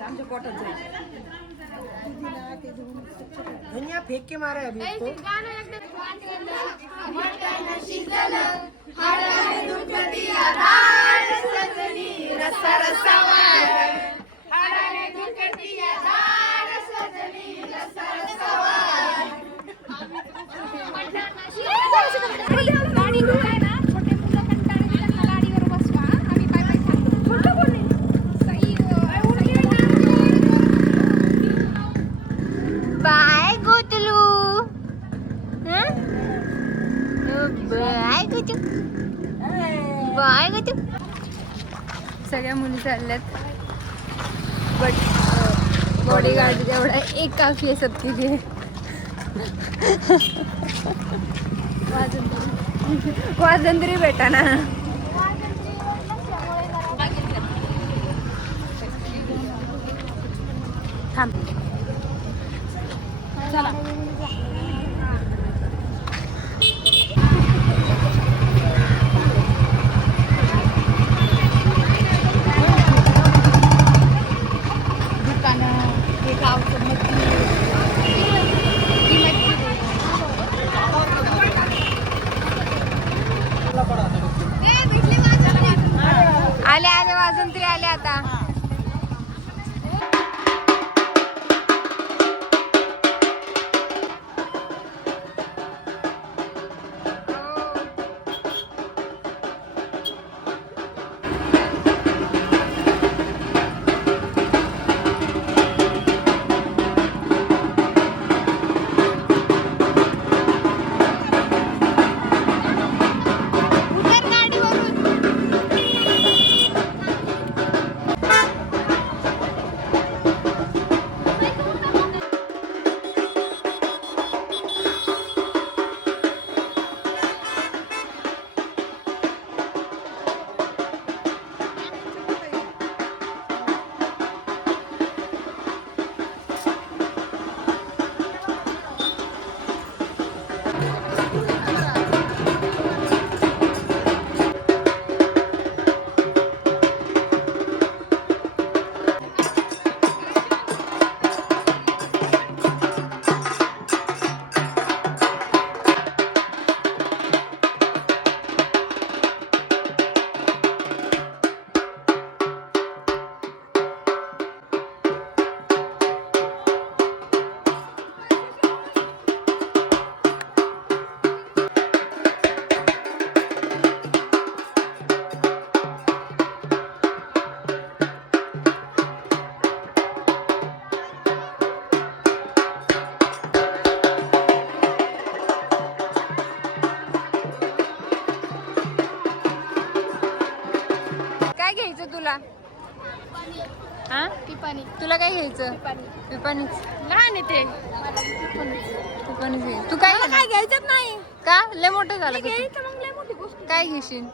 आमच्या पोटात जाईल धनिया फेक के मारा है अभी इसको बाय गोतलू बाय गोतू बाय गोतू सगळ्या मुली चालल्यात बट बॉडीगार्ड एवढा एक काफी आहे सबके लिए वाजंत्री बेटा ना थांब चला दुकानं हे गावचं मच्छी आले आले वाजंत्री आले आता काय घ्यायचं तुला हा पिपाणी तुला काय घ्यायचं पिपाणीच लहान आहे ते पिपाणीच तू काय काय घ्यायचं नाही का लय मोठं झालं काय घेशील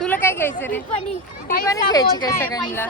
तुला काय घ्यायचं रे पिपाणीच घ्यायची काय सगळ्यांना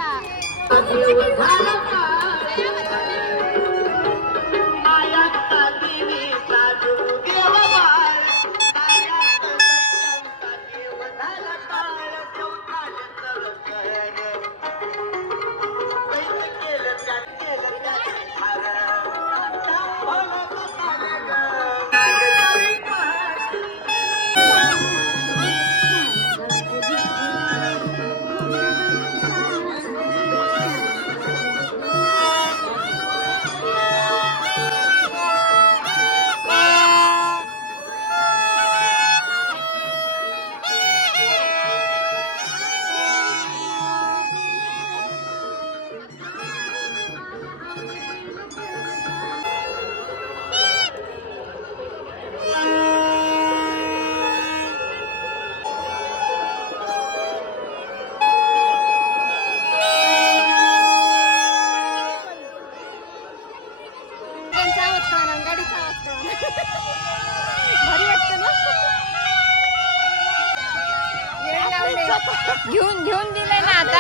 घेऊन घेऊन दिलंय ना आता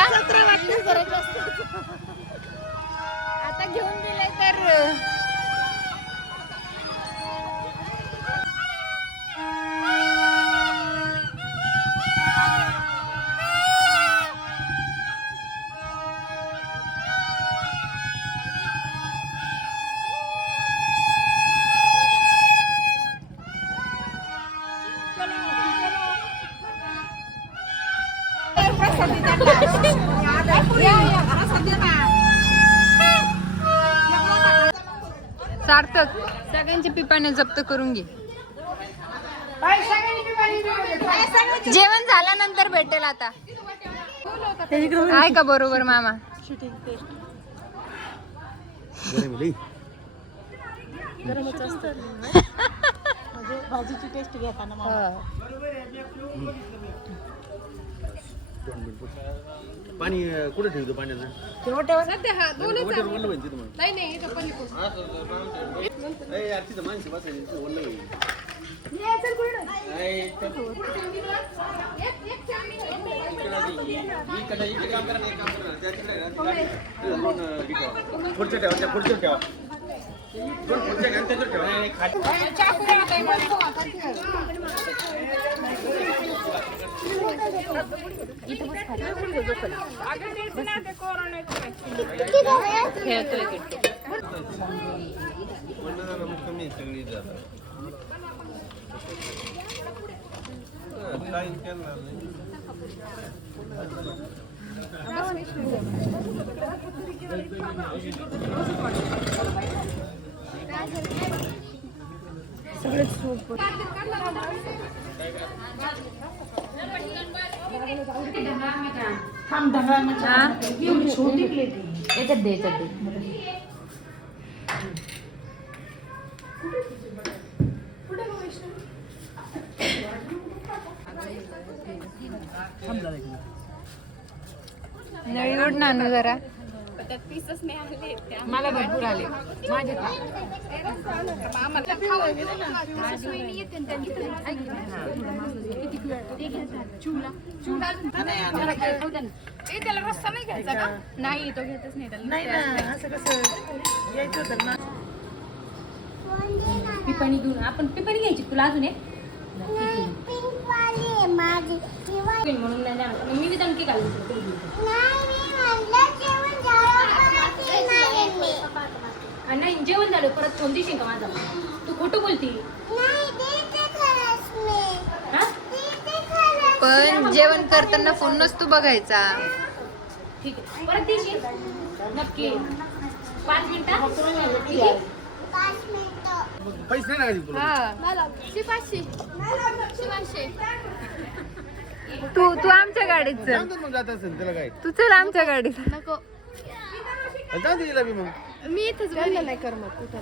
आता घेऊन दिलंय तर सार्थक सगळ्यांचे पिपाने जप्त करून घे. जेवण झाल्यानंतर भेटेल आता. आहे का बरोबर मामा? भाजीची टेस्ट घेताना पाणी कुठे ठेवतो पाण्याला माणसं बसायची ओलं होईल. पुढच्या ठेवा त्या पुढच्या ठेवा दोन पुढच्या घ्या त्याच्यावर ठेवा नाही खाली कमी सगळी जातात काही करणार नाही. छोटी प्लेट आहे. याच्यात दे याच्यात दे. नळी ओढ ना आणू जरा. मला भरपूर आले माझे त्याला रस्ता नाही घ्यायचा का? नाही तो घेतच नाही त्याला. नाही ना असं कसं यायचं होतं ना. पिपाणी घेऊन आपण पिपाणी घ्यायची तुला अजून एक म्हणून नाही जाणार. मग मी विधान की घालून नाही जेवण झालं परत फोन देशील का माझा? तू खोटं बोलती. हा? पण जेवण करताना फोन नसतो बघायचा. ठीक आहे परत देशील नक्की 5 मिनिटं. ठीक आहे? पैसे नाही लागले तुला तू तू आमच्या गाडीत चल. सांगतो मग जात असेल त्याला काय तू चल आमच्या गाडीत. नको जाऊ दे तिला बी मग मी इथंच नाही कर मग कुठं.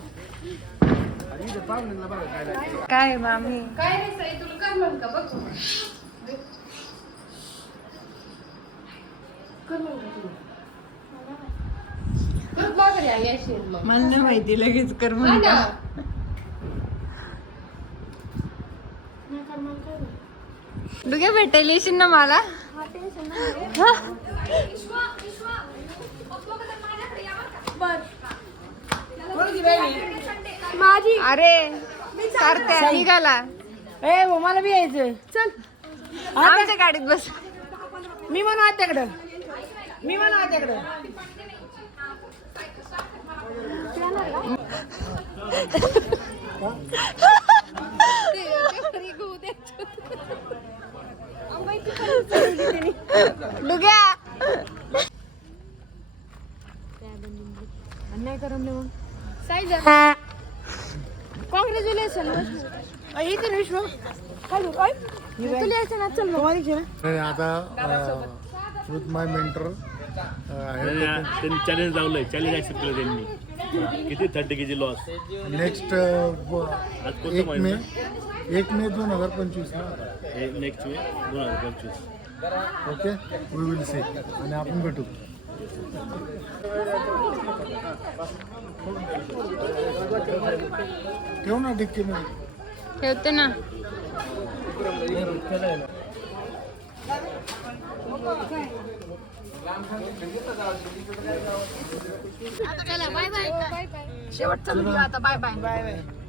आणि इथं पाहुण्यांना बघा काय लागतं. काय मामी काय रे साई तुला कर म्हणून का बघ मला नाही माहिती लगेच कर म्हणता. डुग्या भेटायला येशील ना मला? माझी अरे सारख्या निघाला. ए भाऊ, मला बी यायचं. चल आमच्या गाडीत बस. मी म्हणू आत्याकडं. मी म्हणू आत्याकडं. डुग्या नाही करमले मग. कॉंग्रॅच्युलेशन इथे विश्व तुला यायचं ना चल मग. आणि आता विथ माय मेंटर त्यांनी चॅलेंज लावलंय. चॅलेंज ऍक्सेप्ट केलं त्यांनी. किती 30 kg लॉस. नेक्स्ट आज कोणतं 1 May 2025 next May 2025. Okay we will see आणि आपण भेटू. ठेव ना डिक्कीमध्ये. ठेवते ना. चला बाय बाय. शेवटचा व्हिडिओ आता बाय बाय. Bye bye.